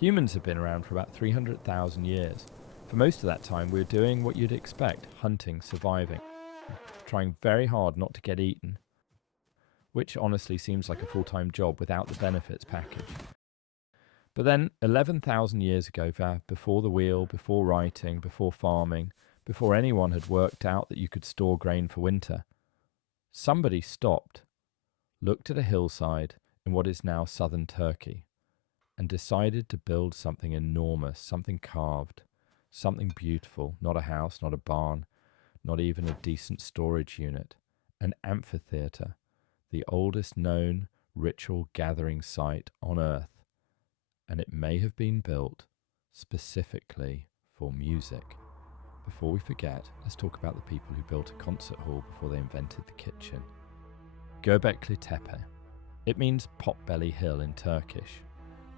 Humans have been around for about 300,000 years. For most of that time, we were doing what you'd expect: hunting, surviving, trying very hard not to get eaten, which honestly seems like a full-time job without the benefits package. But then, 11,000 years ago, before the wheel, before writing, before farming, before anyone had worked out that you could store grain for winter, somebody stopped, looked at a hillside in what is now southern Turkey, and decided to build something enormous, something carved, something beautiful, not a house, not a barn, not even a decent storage unit, an amphitheatre, the oldest known ritual gathering site on Earth. And it may have been built specifically for music. Before we forget, let's talk about the people who built a concert hall before they invented the kitchen. Göbekli Tepe. It means Potbelly Hill in Turkish,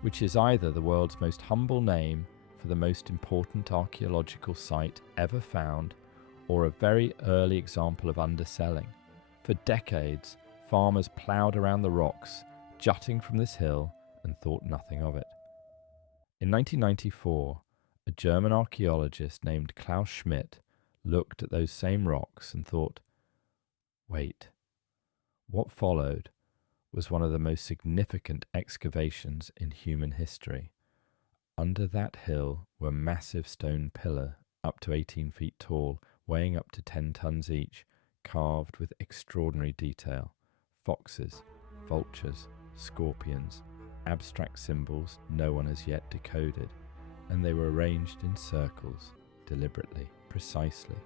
which is either the world's most humble name for the most important archaeological site ever found, or a very early example of underselling. For decades, farmers ploughed around the rocks jutting from this hill and thought nothing of it. In 1994, a German archaeologist named Klaus Schmidt looked at those same rocks and thought, wait, what followed was one of the most significant excavations in human history. Under that hill were massive stone pillars, up to 18 feet tall, weighing up to 10 tons each, carved with extraordinary detail. Foxes, vultures, scorpions, abstract symbols no one has yet decoded, and they were arranged in circles, deliberately, precisely.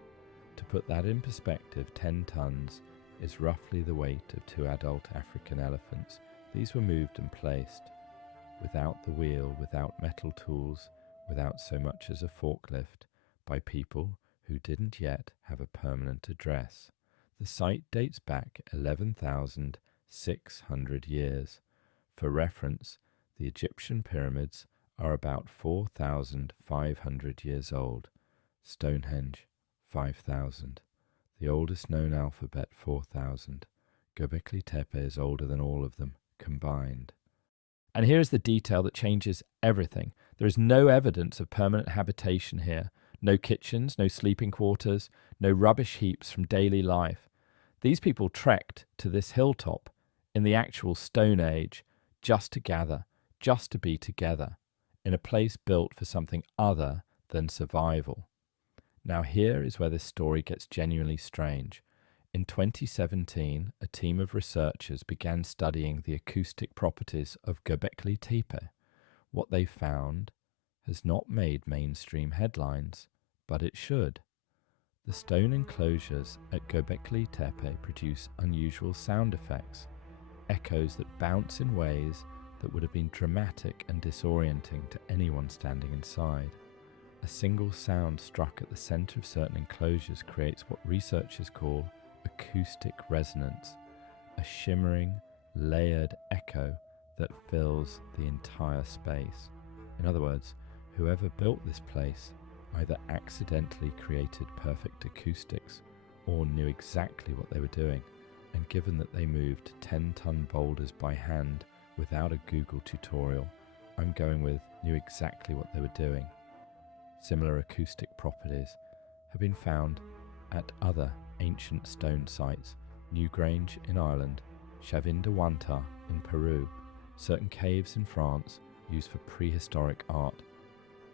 To put that in perspective, 10 tons is roughly the weight of 2 adult African elephants. These were moved and placed, without the wheel, without metal tools, without so much as a forklift, by people who didn't yet have a permanent address. The site dates back 11,600 years. For reference, the Egyptian pyramids are about 4,500 years old. Stonehenge, 5,000. The oldest known alphabet, 4,000. Göbekli Tepe is older than all of them, combined. And here is the detail that changes everything. There is no evidence of permanent habitation here. No kitchens, no sleeping quarters, no rubbish heaps from daily life. These people trekked to this hilltop in the actual Stone Age just to gather, just to be together, in a place built for something other than survival. Now here is where this story gets genuinely strange. In 2017, a team of researchers began studying the acoustic properties of Göbekli Tepe. What they found has not made mainstream headlines, but it should. The stone enclosures at Göbekli Tepe produce unusual sound effects, echoes that bounce in ways that would have been dramatic and disorienting to anyone standing inside. A single sound struck at the center of certain enclosures creates what researchers call acoustic resonance, a shimmering, layered echo that fills the entire space. In other words, whoever built this place either accidentally created perfect acoustics or knew exactly what they were doing, and given that they moved 10-ton boulders by hand without a Google tutorial, I'm going with knew exactly what they were doing. Similar acoustic properties have been found at other ancient stone sites: Newgrange in Ireland, Chavinda-Huantar in Peru, certain caves in France used for prehistoric art.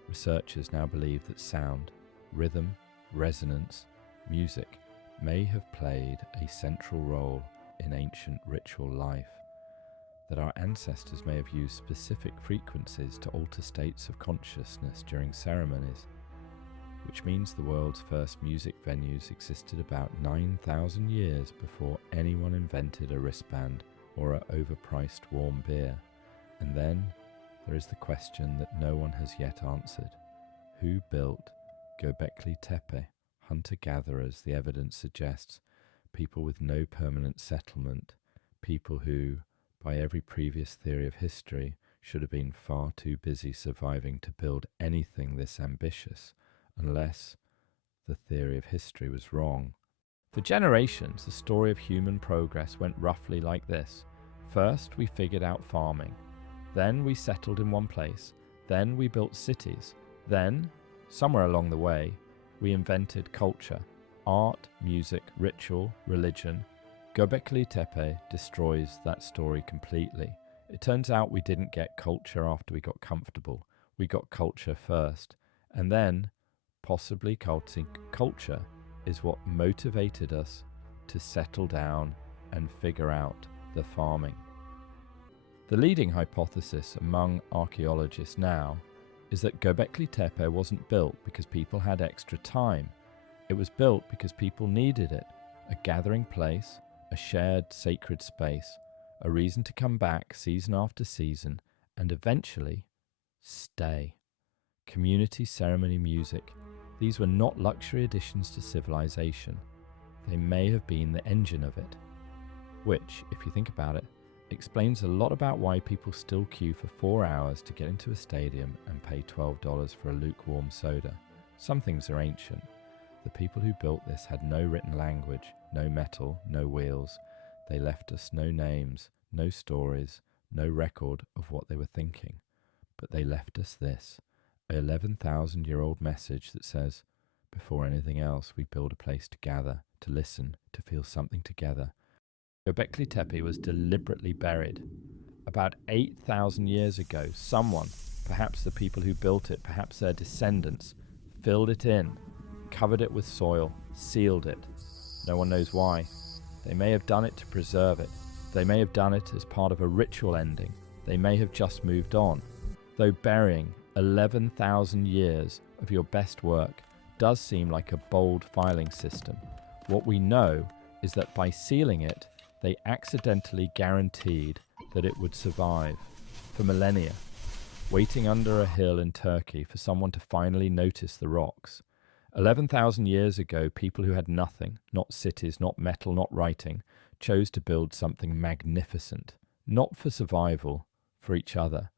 Researchers now believe that sound, rhythm, resonance, music may have played a central role in ancient ritual life, that our ancestors may have used specific frequencies to alter states of consciousness during ceremonies, which means the world's first music venues existed about 9,000 years before anyone invented a wristband or an overpriced warm beer. And then there is the question that no one has yet answered. Who built Göbekli Tepe? Hunter-gatherers, the evidence suggests, people with no permanent settlement, people who, by every previous theory of history, should have been far too busy surviving to build anything this ambitious, unless the theory of history was wrong. For generations, the story of human progress went roughly like this. First, we figured out farming. Then we settled in one place. Then we built cities. Then, somewhere along the way, we invented culture. Art, music, ritual, religion. Göbekli Tepe destroys that story completely. It turns out we didn't get culture after we got comfortable. We got culture first. And then, possibly culture is what motivated us to settle down and figure out the farming. The leading hypothesis among archaeologists now is that Göbekli Tepe wasn't built because people had extra time. It was built because people needed it, a gathering place, a shared sacred space, a reason to come back season after season, and eventually stay. Community ceremony music. These were not luxury additions to civilization. They may have been the engine of it. Which, if you think about it, explains a lot about why people still queue for 4 hours to get into a stadium and pay $12 for a lukewarm soda. Some things are ancient. The people who built this had no written language, no metal, no wheels. They left us no names, no stories, no record of what they were thinking. But they left us this, a 11,000-year-old message that says, before anything else, we build a place to gather, to listen, to feel something together. Göbekli Tepe was deliberately buried. About 8,000 years ago, someone, perhaps the people who built it, perhaps their descendants, filled it in, covered it with soil, sealed it. No one knows why. They may have done it to preserve it. They may have done it as part of a ritual ending. They may have just moved on. Though burying 11,000 years of your best work does seem like a bold filing system, what we know is that by sealing it, they accidentally guaranteed that it would survive for millennia, waiting under a hill in Turkey for someone to finally notice the rocks. 11,000 years ago, people who had nothing, not cities, not metal, not writing, chose to build something magnificent, not for survival, for each other.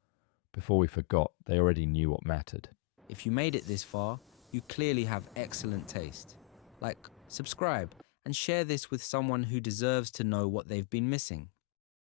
Before we forgot, they already knew what mattered. If you made it this far, you clearly have excellent taste. Like, subscribe, and share this with someone who deserves to know what they've been missing.